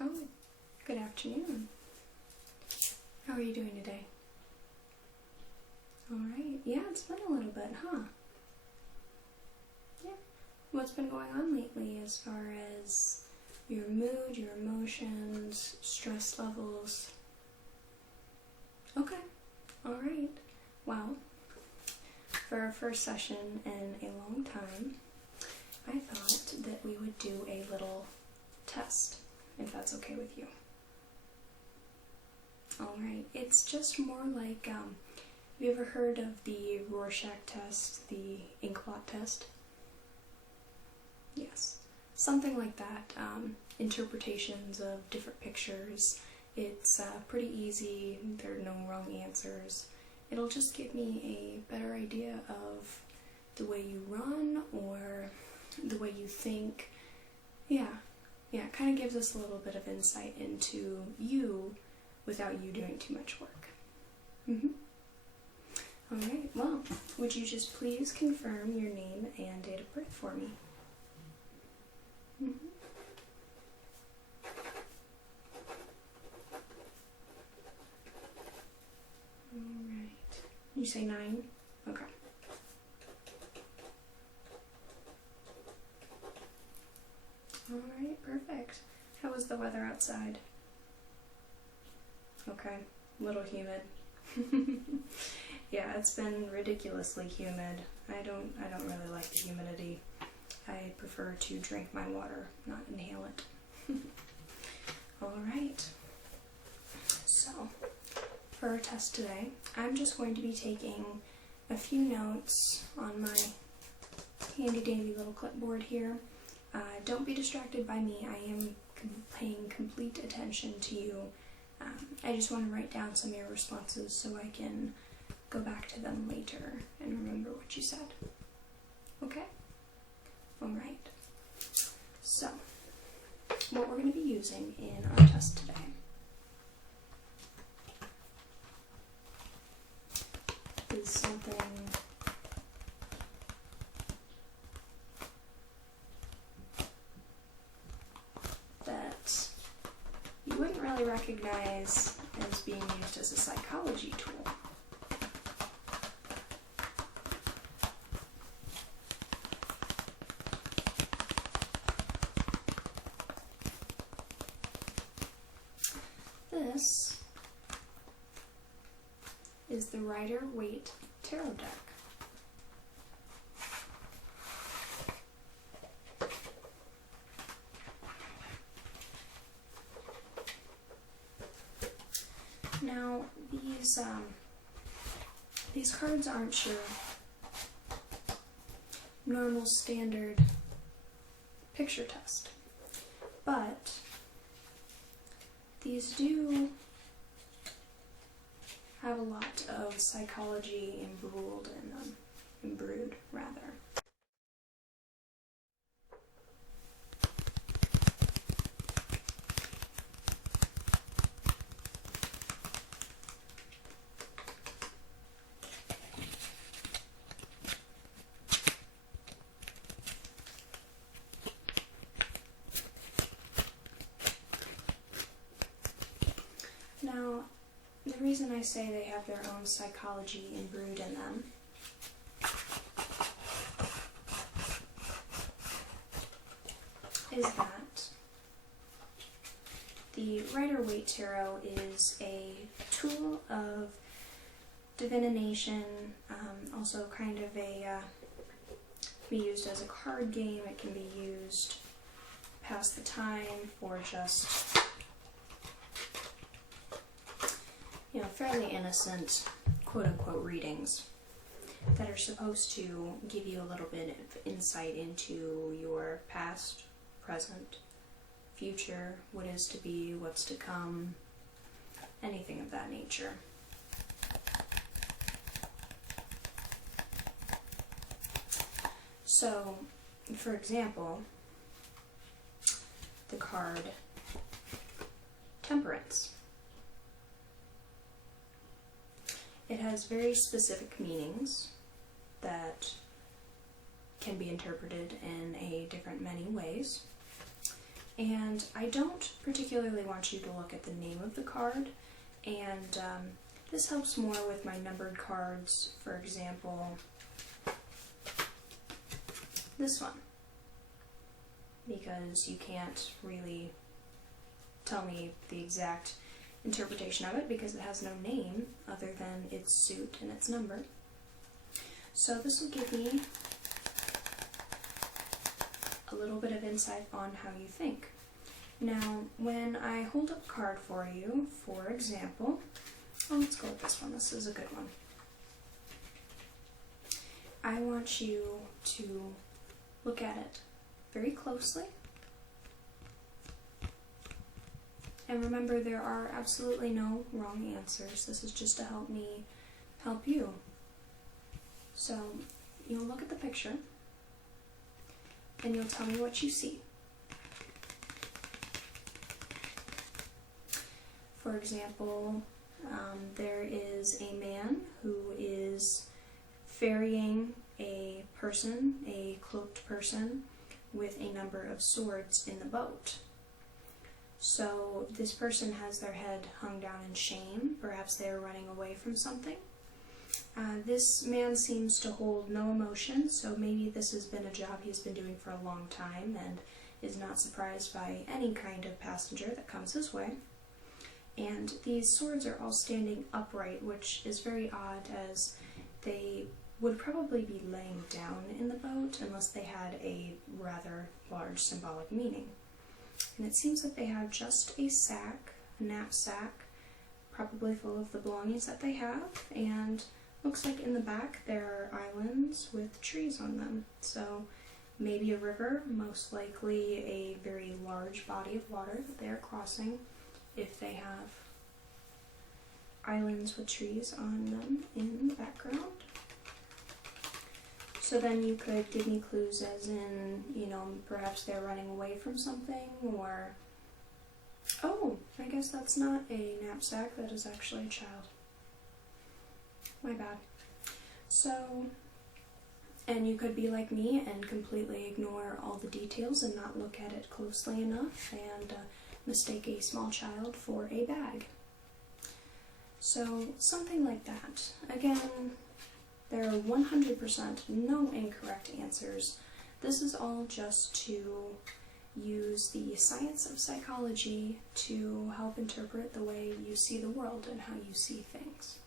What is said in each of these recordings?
Oh, good afternoon. How are you doing today? Alright, yeah, it's been a little bit, huh? Yeah. What's been going on lately as far as your mood, your emotions, stress levels? Okay, alright. Well, for our first session in a long time, I thought that we would do a little test, if that's okay with you. Alright, it's just more like, have you ever heard of the Rorschach test, the Inkblot test? Yes, something like that. Interpretations of different pictures. It's pretty easy, there are no wrong answers. It'll just give me a better idea of the way you run or the way you think. Yeah, it kind of gives us a little bit of insight into you without you doing too much work. Alright, well, would you just please confirm your name and date of birth for me? Alright. You say 9? Okay. Alright, perfect. How was the weather outside? Okay, a little humid. Yeah, it's been ridiculously humid. I don't really like the humidity. I prefer to drink my water, not inhale it. Alright. So, for our test today, I'm just going to be taking a few notes on my handy dandy little clipboard here. Don't be distracted by me. I am paying complete attention to you. I just want to write down some of your responses so I can go back to them later and remember what you said. Okay? Alright. So, what we're going to be using in our test today is something that you wouldn't really recognize as being used as a psychology tool. This is the Rider-Waite Tarot deck. Now, these cards aren't your normal standard picture test, but these do have a lot of psychology embroiled in them, imbrued rather. Now, the reason I say they have their own psychology imbrued in them is that the Rider-Waite Tarot is a tool of divination, also kind of be used as a card game. It can be used to pass the time or just fairly innocent, quote-unquote, readings that are supposed to give you a little bit of insight into your past, present, future, what is to be, what's to come, anything of that nature. So, for example, the card Temperance. It has very specific meanings that can be interpreted in many ways. And I don't particularly want you to look at the name of the card, and this helps more with my numbered cards. For example, this one, because you can't really tell me the exact interpretation of it because it has no name other than its suit and its number. So this will give me a little bit of insight on how you think. Now, when I hold up a card for you, for example, let's go with this one. This is a good one. I want you to look at it very closely. And remember, there are absolutely no wrong answers. This is just to help me help you. So you'll look at the picture and you'll tell me what you see. For example, there is a man who is ferrying a person, a cloaked person, with a number of swords in the boat. So this person has their head hung down in shame. Perhaps they are running away from something. This man seems to hold no emotion, so maybe this has been a job he's been doing for a long time and is not surprised by any kind of passenger that comes his way. And these swords are all standing upright, which is very odd, as they would probably be laying down in the boat unless they had a rather large symbolic meaning. And it seems that they have just a sack, a knapsack, probably full of the belongings that they have, and looks like in the back there are islands with trees on them. So maybe a river, most likely a very large body of water that they are crossing if they have islands with trees on them in the background. So then you could give me clues as in, perhaps they're running away from something, or, oh, I guess that's not a knapsack, that is actually a child. My bad. So, and you could be like me and completely ignore all the details and not look at it closely enough and mistake a small child for a bag. So something like that. Again, there are 100% no incorrect answers. This is all just to use the science of psychology to help interpret the way you see the world and how you see things.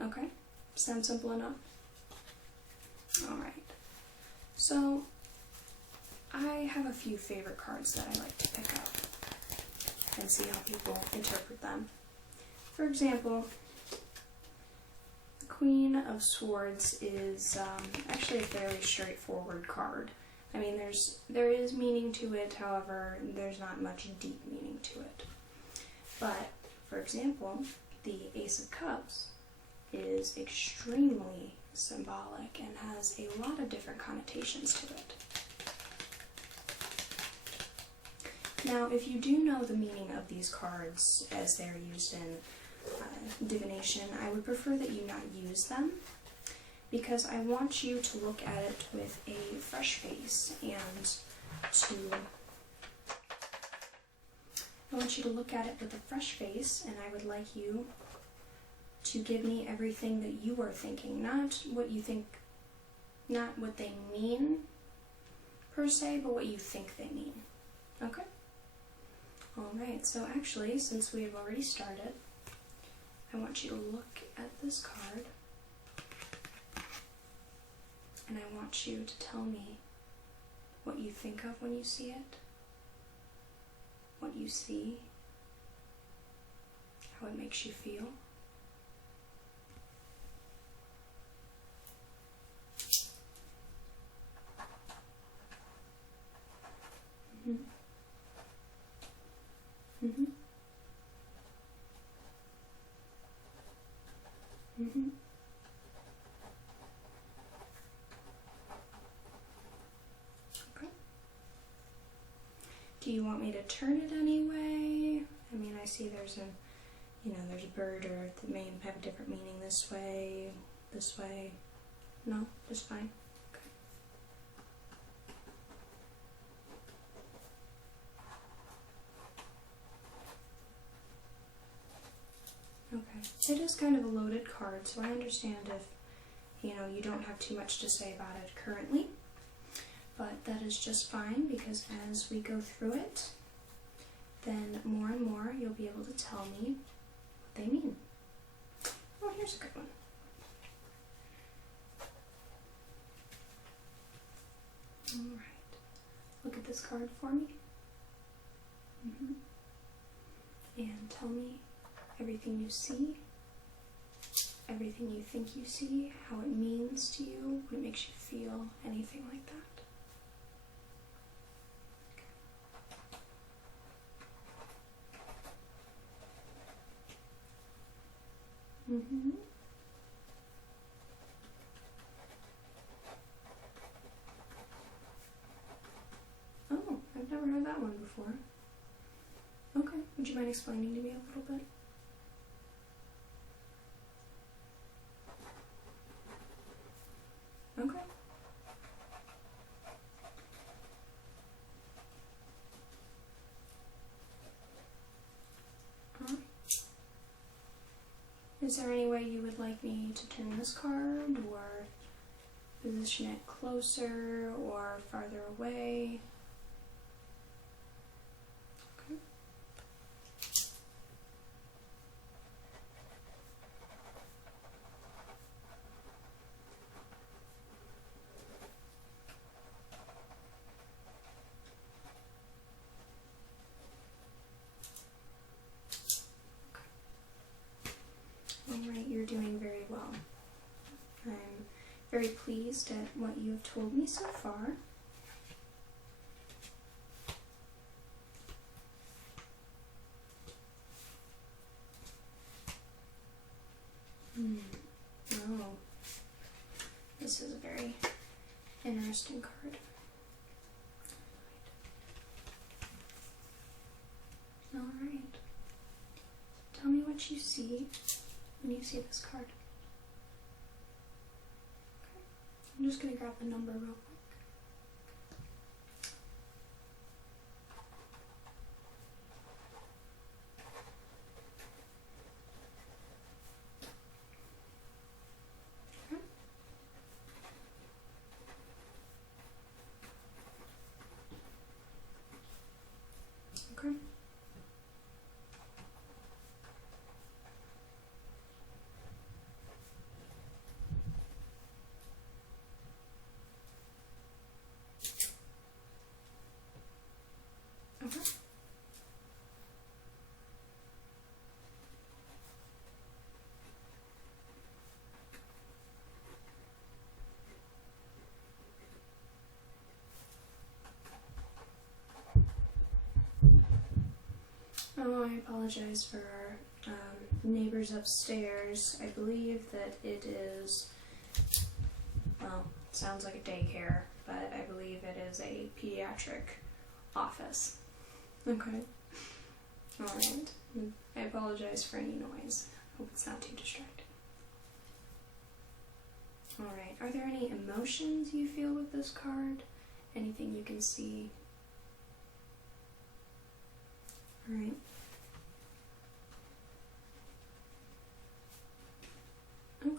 Okay? Sound simple enough? Alright. So, I have a few favorite cards that I like to pick up and see how people interpret them. For example, the Queen of Swords is actually a fairly straightforward card. I mean, there is meaning to it, however, there's not much deep meaning to it. But, for example, the Ace of Cups is extremely symbolic and has a lot of different connotations to it. Now, if you do know the meaning of these cards as they're used in divination, I would prefer that you not use them, because I want you to look at it with a fresh face and I would like you to give me everything that you are thinking, not what you think, not what they mean per se, but what you think they mean. Okay? Alright, so actually, since we have already started, I want you to look at this card, and I want you to tell me what you think of when you see it, what you see, how it makes you feel. Mm-hmm. Mm-hmm. Okay. Do you want me to turn it anyway? I mean, I see there's a bird, or that may have a different meaning this way. No, just fine. Okay. It is kind of a loaded card, so I understand if, you know, you don't have too much to say about it currently. But that is just fine, because as we go through it, then more and more you'll be able to tell me what they mean. Oh, here's a good one. Alright. Look at this card for me. And tell me everything you see, everything you think you see, how it means to you, what it makes you feel, anything like that. Oh, I've never heard that one before. Okay, would you mind explaining to me a little bit? Okay. Alright. Is there any way you would like me to turn this card, or position it closer or farther away? Okay. Alright, you're doing very well. I'm very pleased at what you have told me so far. Oh, this is a very interesting card. Alright. Tell me what you see when you see this card. Okay. I'm just going to grab the number real quick. Okay. Okay. Oh, I apologize for our neighbors upstairs. I believe that it is, well, sounds like a daycare, but I believe it is a pediatric office. Okay. Alright. I apologize for any noise. Hope it's not too distracting. Alright. Are there any emotions you feel with this card? Anything you can see? Alright. Okay.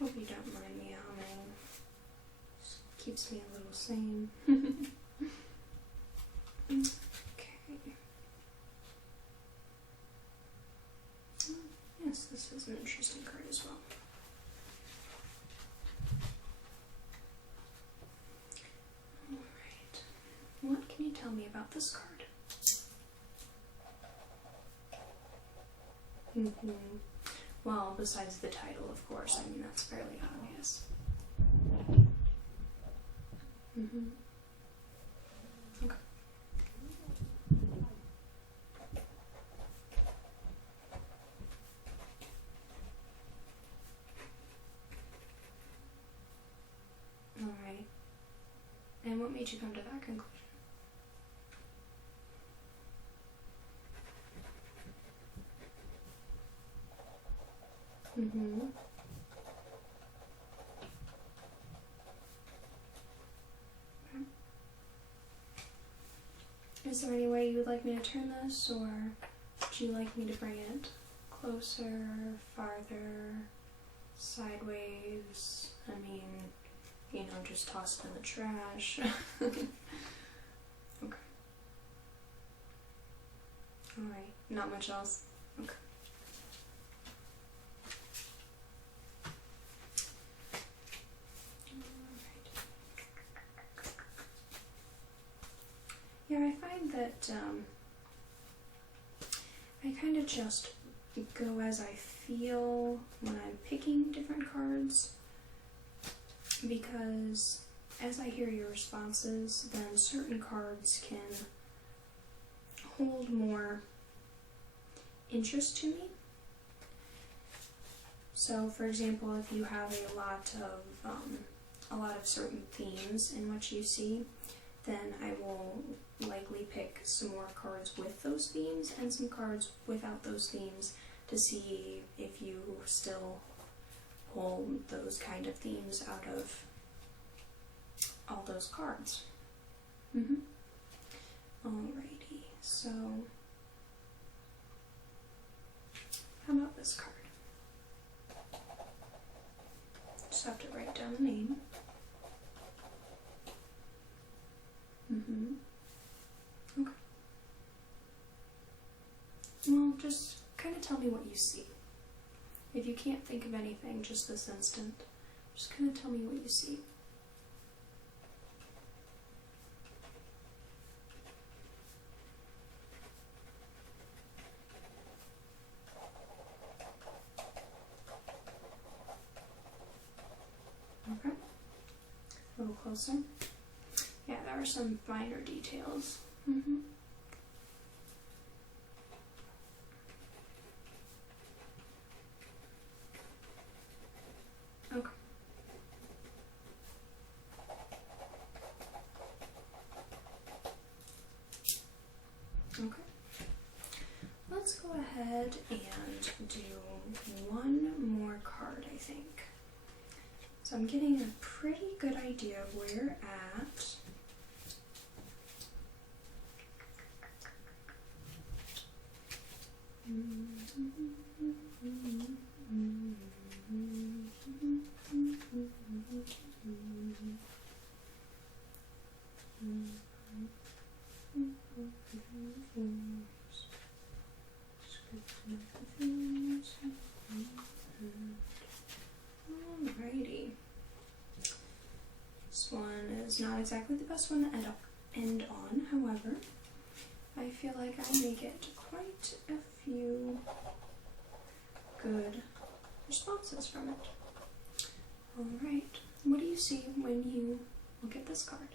Hope you don't mind me humming. Just keeps me a little sane. Okay. Yes, this is an interesting card as well. Alright. What can you tell me about this card? Well, besides the title, of course. I mean, that's fairly obvious. Okay. made you come to that conclusion? Mm-hmm. Okay. Is there any way you would like me to turn this, or would you like me to bring it closer, farther, sideways? I mean, you know, just toss it in the trash. Okay. Alright, not much else? Okay. Yeah, I find that I kind of just go as I feel when I'm picking different cards, because as I hear your responses, then certain cards can hold more interest to me. So, for example, if you have a lot of certain themes in what you see, then I will likely pick some more cards with those themes and some cards without those themes to see if you still pull those kind of themes out of all those cards. Alrighty, so how about this card? Just have to write down the name. Okay. Well, just kind of tell me what you see. If you can't think of anything just this instant, just kind of tell me what you see. Okay. A little closer. Yeah, there are some minor details. Okay. Okay. Let's go ahead and do one more card, I think. So I'm getting a pretty good idea of where you're at. Alrighty. This one is not exactly the best one to end on, however, I feel like I may get quite a few good responses from it. Alright, what do you see when you look at this card?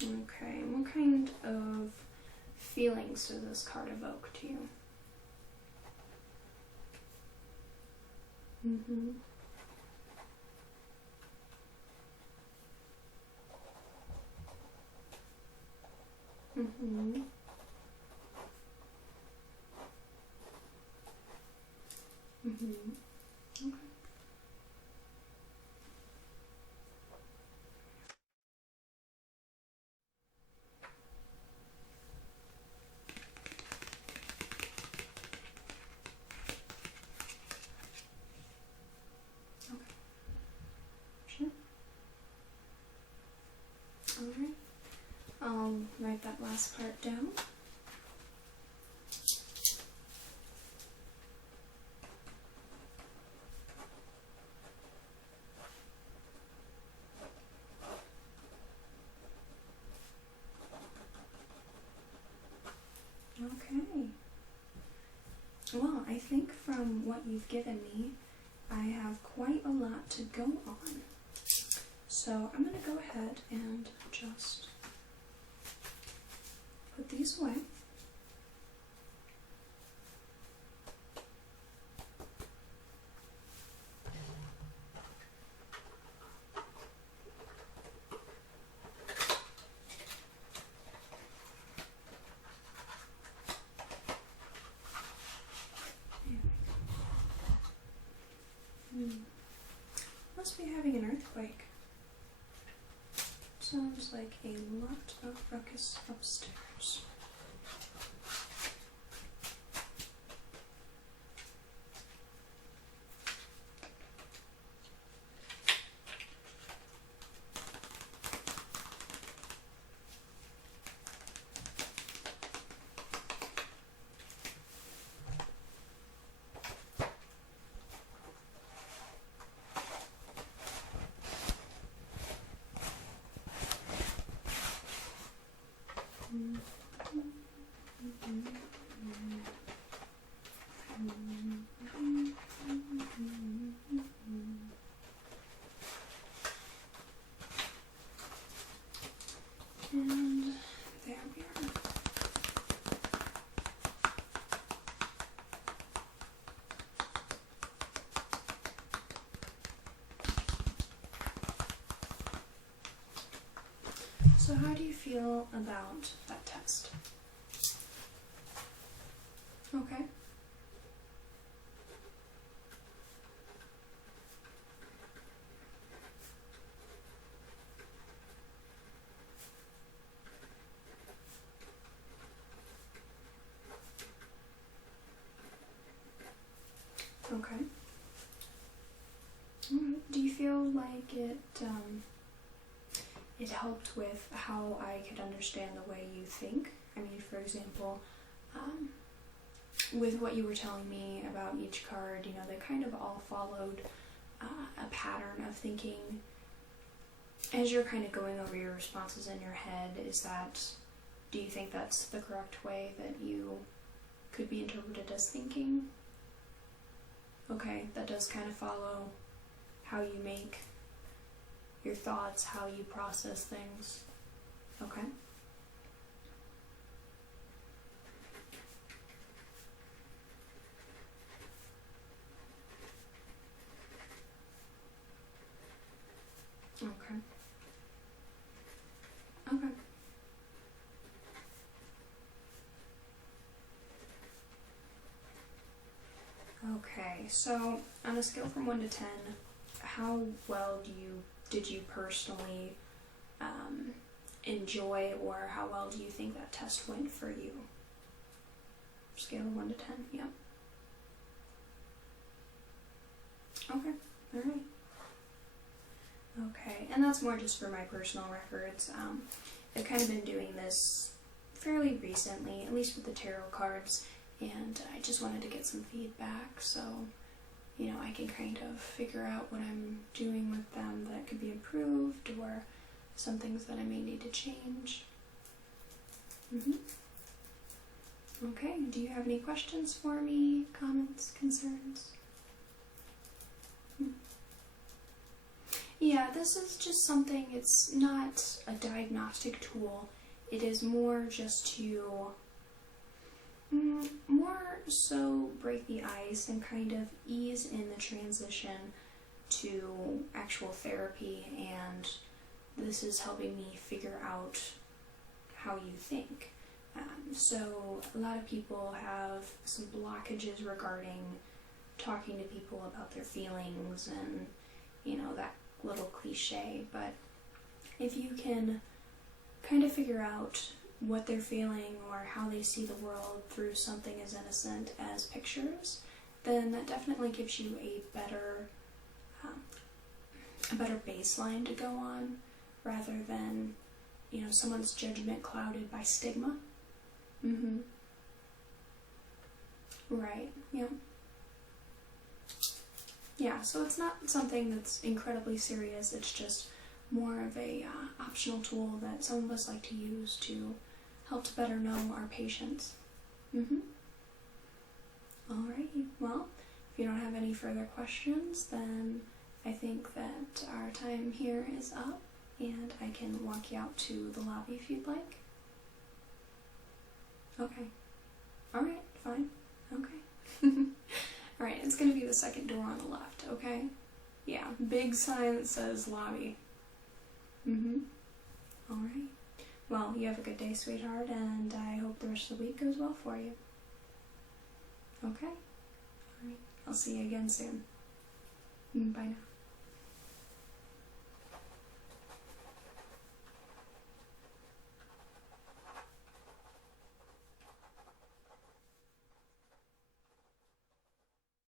Okay, and what kind of feelings does this card evoke to you? Okay. Alright, I'll write that last part down. Okay. Well, I think from what you've given me, I have quite a lot to go on. So I'm going to go ahead and just put these away. Must be having an earthquake. Sounds like a lot of ruckus upstairs. And there we are. So how do you feel about that test? Okay. Okay. Do you feel like it helped with how I could understand the way you think? I mean, for example, with what you were telling me about each card, you know, they kind of all followed a pattern of thinking. As you're kind of going over your responses in your head, do you think that's the correct way that you could be interpreted as thinking? Okay, that does kind of follow how you make your thoughts, how you process things. Okay. Okay. Okay. Okay, so on a scale from 1 to 10, how well did you personally enjoy, or how well do you think that test went for you? Scale of 1 to 10, yeah. Okay, alright. Okay, and that's more just for my personal records. I've kind of been doing this fairly recently, at least with the tarot cards, and I just wanted to get some feedback so, you know, I can kind of figure out what I'm doing with them that could be improved, or some things that I may need to change. Okay, do you have any questions for me, comments, concerns? Yeah, this is just something, it's not a diagnostic tool. It is more just to more so break the ice and kind of ease in the transition to actual therapy, and this is helping me figure out how you think. So a lot of people have some blockages regarding talking to people about their feelings and, you know, that little cliche, but if you can kind of figure out what they're feeling or how they see the world through something as innocent as pictures, then that definitely gives you a better baseline to go on, rather than, you know, someone's judgment clouded by stigma. Right, yeah. Yeah, so it's not something that's incredibly serious, it's just more of a optional tool that some of us like to use to help to better know our patients. Alrighty, well, if you don't have any further questions, then I think that our time here is up, and I can walk you out to the lobby if you'd like. Okay. Alright, fine. Okay. Alright, it's gonna be the second door on the left, okay? Yeah, big sign that says lobby. Alright. Well, you have a good day, sweetheart, and I hope the rest of the week goes well for you. Okay? Alright, I'll see you again soon. Bye now.